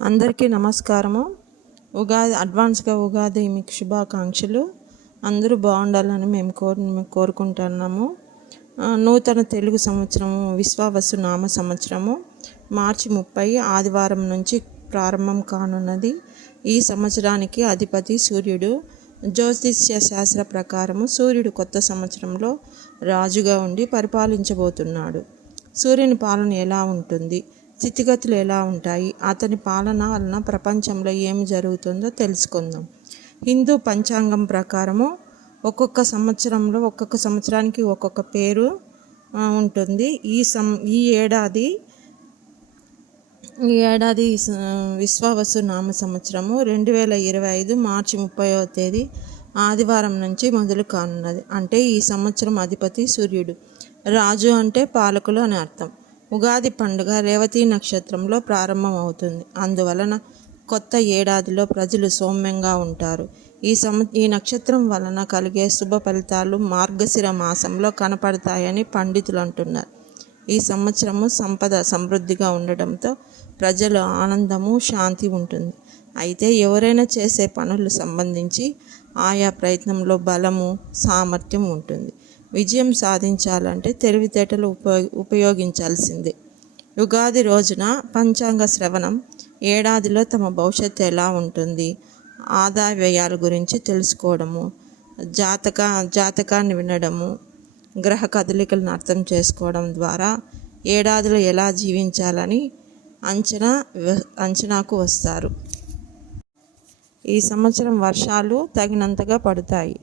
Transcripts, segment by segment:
అందరికీ నమస్కారము. ఉగాది అడ్వాన్స్గా ఉగాది మీకు శుభాకాంక్షలు. అందరూ బాగుండాలని మేము కోరు మేము కోరుకుంటున్నాము. నూతన తెలుగు సంవత్సరము విశ్వావసు నామ సంవత్సరము మార్చి ముప్పై ఆదివారం నుంచి ప్రారంభం కానున్నది. ఈ సంవత్సరానికి అధిపతి సూర్యుడు. జ్యోతిష్య శాస్త్ర ప్రకారము సూర్యుడు కొత్త సంవత్సరంలో రాజుగా ఉండి పరిపాలించబోతున్నాడు. సూర్యుని పాలన ఎలా ఉంటుంది? స్థితిగతులు ఎలా ఉంటాయి? అతని పాలన వలన ప్రపంచంలో ఏమి జరుగుతుందో తెలుసుకుందాం. హిందూ పంచాంగం ప్రకారము ఒక్కొక్క సంవత్సరంలో ఒక్కొక్క సంవత్సరానికి ఒక్కొక్క పేరు ఉంటుంది. ఈ సం ఈ ఏడాది ఈ ఏడాది స- విశ్వావసు నామ సంవత్సరము రెండు వేల ఇరవై ఐదు మార్చి ముప్పైవ తేదీ ఆదివారం నుంచి మొదలు కానున్నది. అంటే ఈ సంవత్సరం అధిపతి సూర్యుడు. రాజు అంటే పాలకులు అని అర్థం. ఉగాది పండుగ రేవతి నక్షత్రంలో ప్రారంభమవుతుంది. అందువలన కొత్త ఏడాదిలో ప్రజలు సౌమ్యంగా ఉంటారు. ఈ సమ ఈ నక్షత్రం వలన కలిగే శుభ ఫలితాలు మార్గశిర మాసంలో కనపడతాయని పండితులు అంటున్నారు. ఈ సంవత్సరము సంపద సమృద్ధిగా ఉండడంతో ప్రజలు ఆనందము శాంతి ఉంటుంది. అయితే ఎవరైనా చేసే పనులు సంబంధించి ఆయా ప్రయత్నంలో బలము సామర్థ్యం ఉంటుంది. విజయం సాధించాలంటే తెలివితేటలు ఉపయో ఉపయోగించాల్సిందే. యుగాది రోజున పంచాంగ శ్రవణం ఏడాదిలో తమ భవిష్యత్తు ఎలా ఉంటుంది? ఆదాయ వ్యయాల గురించి తెలుసుకోవడము జాతక జాతకాన్ని వినడము గ్రహ కదలికలను అర్థం చేసుకోవడం ద్వారా ఏడాదిలో ఎలా జీవించాలని అంచనా అంచనాకు వస్తారు. ఈ సంవత్సరం వర్షాలు తగినంతగా పడతాయి.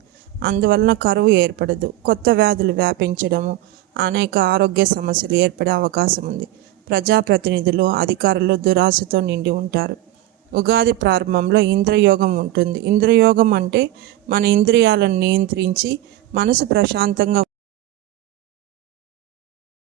అందువలన కరువు ఏర్పడదు. కొత్త వ్యాధులు వ్యాపించడము అనేక ఆరోగ్య సమస్యలు ఏర్పడే అవకాశం ఉంది. ప్రజాప్రతినిధులు అధికారులు దురాశతో నిండి ఉంటారు. ఉగాది ప్రారంభంలో ఇంద్రయోగం ఉంటుంది. ఇంద్రయోగం అంటే మన ఇంద్రియాలను నియంత్రించి మనసు ప్రశాంతంగా